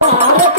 అయ్యా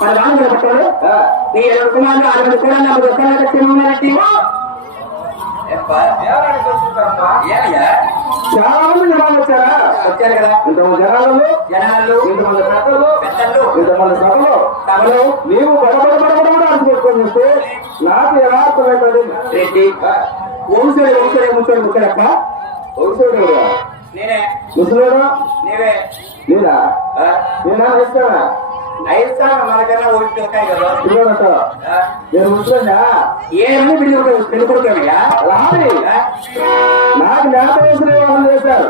మన రాజు పెట్టాడు నీ ఏడు కుమారులు అరవై కూడా నాకు దొక్కలాగా తిన్నారెడ్డి చాలా మంది జనాలు వచ్చారా? వచ్చారు కదా. ఇంతమంది జనాలు జనాలు ఇంతమంది పెద్దలు పెద్దలు ఇంతమంది సభలు. సభలు నీవు బడబడ బడబడ కూడా అనుకోసుకొని చూస్తే. నాకు ఎలా అర్థమైపోయింది? రెడ్డి వంశుడు వంశుడు ముచ్చాడు ముక్కడప్ప వంశుడు నేనే. ముసలుడు? నీవే నేనా? నేనా? నేను ముసలుడా ఏమని పిల్లలు పెళ్ళికొడుకోమయ్యా రాని నాకు వయసులో వివాహం చేశారు.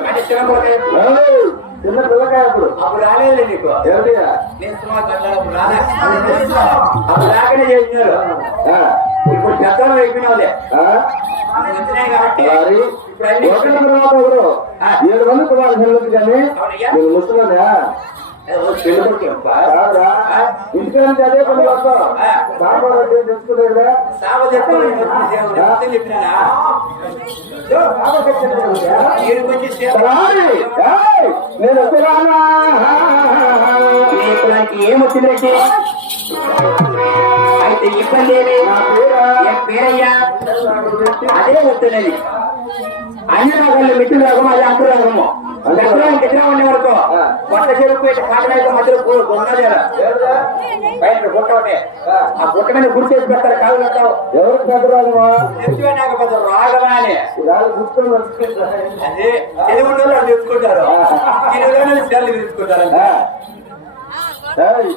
చిన్న పిల్లకాయ అప్పుడు అప్పుడు రాలేదు నీకు. ఏమిటియా నేను సినిమా కట్టాలప్పుడు రాలే. అప్పుడు రాకనే చేసినారు. ఆ, ఇప్పుడు పెద్దలు అయిపోయినావులే. ఆ? నువ్వు వచ్చినాయి కాబట్టి మరి? ఇప్పుడు అన్ని ఒకరి తర్వాత ఒకరు. ఏడు మంది కుమారు పిల్లలు కానీ నేను ముసలుడా పెళ్ళికొడుకు కాదురా ఇంటికి నుంచి అదే పని వస్తాం సాంబార్ అంటే తెలుసుకోలేదా సావ చెప్పి. చెప్పినా ఈడికొచ్చి సేవ రాని, ఏయ్, నేను వస్తున్నానా నీకు నాకు ఏమొచ్చింది రెడ్డి అయితే ఇబ్బంది పేరయ్యా? అదే వస్తున్నది అన్ని రకాల మిత్రులు రకం అది. అంటు రకము ఉండే వరకు కొత్త కాకినాడ మధ్యలో ఉన్నది బయట గుట్ట ఉంటే ఆ గుట్ట మీద గుడి చేసి పెడతారు కాలు కట్టావు ఎవరు పెద్దరాజువా నాకు పెద్ద రాగమా అని ఇవాళ గుర్తులు అదే తెలుగు వాళ్ళు తీసుకుంటారు సెల్లు తీసుకుంటారు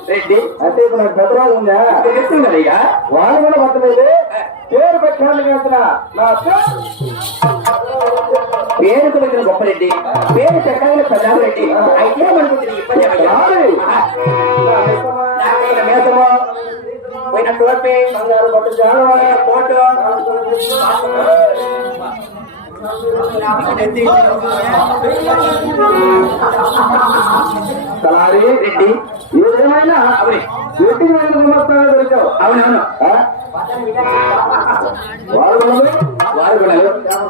రెడ్డి అంటే ఇప్పుడు నాకు పెద్దరాజు ఉందా తెలుస్తుందయ్యా వాళ్ళు కూడా పట్టలేదు పేరు పెట్టాలని వెళ్తున్నా నా పేరు పేరుకు వచ్చిన గొప్ప రెడ్డి. పేరు చక్కగా ప్రజాపు రెడ్డి. అయితే మనకు ఇబ్బంది మేసము. పోయిన టోపీ కోటు. రెడ్డి. అవును దొరికావు. అవునవును. ఆ? వారు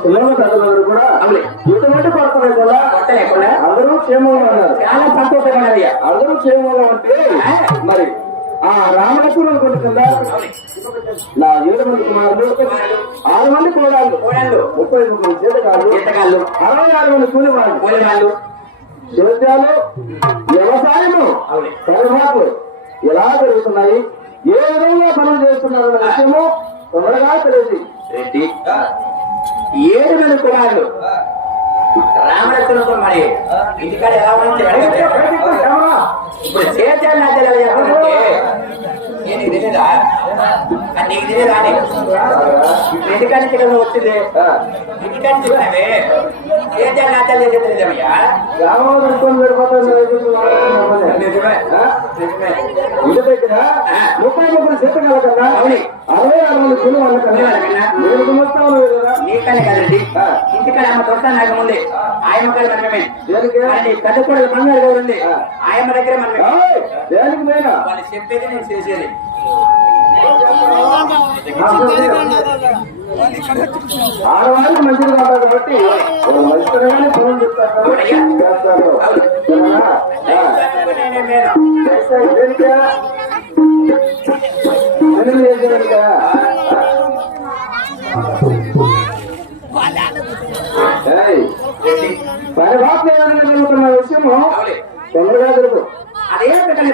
పిల్లల తల్లిదండ్రులు కూడా ఎటువంటి కొరత లేకుండా అందరూ క్షేమంగా ఉన్నారు చాలా సంతోషంగా అందరూ క్షేమంగా ఉంటే మరి ఆ రామలక్ష్మణులు కొడుతుందా నా ఏడు మంది కుమారులు ఆరు మంది కోడళ్ళు ముప్పై ముగ్గురు చేతకాళ్ళు అరవై ఆరు మంది కూలి వాళ్ళు సేద్యాలు వ్యవసాయము కర్మాలు ఎలా జరుగుతున్నాయి? ఏ విధంగా పనులు చేస్తున్నారు విషయము తొందరగా తెలియదు. రెడ్డి ఏడు మంది కుమారులు. రామలక్ష్మణుడు మరి ఇంటికాడ ఎలా ఉంటే ఇప్పుడు చేర్చాలి నా తెలియదు నేను ఇది తెలియదా నీకు తెలియదా నుంచి కదా వచ్చింది? ఇంటికాడ నుంచి వచ్చినవే చేర్చాలి నా తెలియదు తెలియదమ్మయ్యా గ్రామంలో అనుకోని వెళ్ళిపోతుంది నిజమే. నిజమే. ఇంటి దగ్గర ముప్పై చేతకాల కన్నా అవును. అరవై మంది కూలి వాళ్ళ కన్నా వాళ్ళకన్నా సంవత్సరాలు కదా? నీకనే కదండి. ఇంటికాడ ఆమె తొడతా నాకు ఉంది ఆయమ్మ కాడ మనమే. దేనికి? మరి పెద్ద కూడా బంగారు గారు ఉంది. ఆయమ్మ దగ్గర మనమే. ఏయ్, దేనికి పోయినా వాళ్ళు చెప్పేది నేను చేసేది. ఆడవాళ్ళకి మంచిది కాదు కాబట్టి మంచిగానే పనులు చెప్తారు చేస్తారు. సరేనా? ఆ. నేనే మేలు. చేస్తాయి. దేనికా? పనులు చేసేదానికా? ఏయ్, పని బాగా ఏదైనా జరుగుతున్న విషయము అవులే. తొందరగా తెలుగు అదే పెట్టాను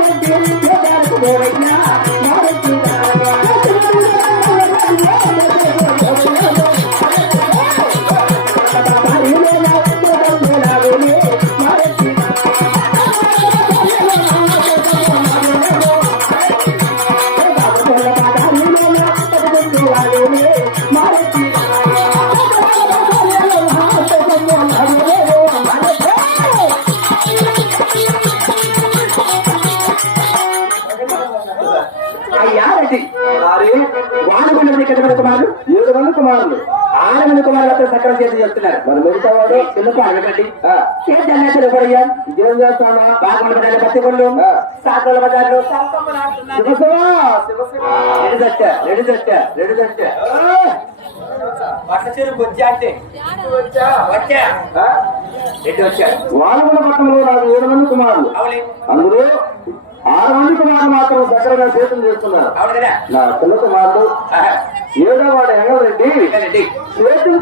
కుమారులు ఏడు ఆరు మంది కుమారులతో సకలం చేసి చెప్తున్నారు. మరి మిగతా వాడు చిన్నకు అడగండి ఆ, చేతులు ఎప్పుడయ్యా ఏం చేస్తానా పత్తి కొళ్ళు ఆ. సాకుల బజార్లో శివశివ Shiva Shiva ready Satya ready Satya ready Satya పట్ల చెరుకు వచ్చా అంటే? వచ్చా? వచ్చా. ఆ? రెడ్డి వచ్చా? వానగుండ పట్టణంలో నాకు ఏడు మంది కుమారులు. అవులే. అందులో ఆరు మంది కుమారులు మాత్రం చక్కగా చేతులు చేస్తున్నారు. నా పిల్ల కుమారుడు. ఏడో వాడు ఎంగరెడ్డి రెడ్డి చేతులు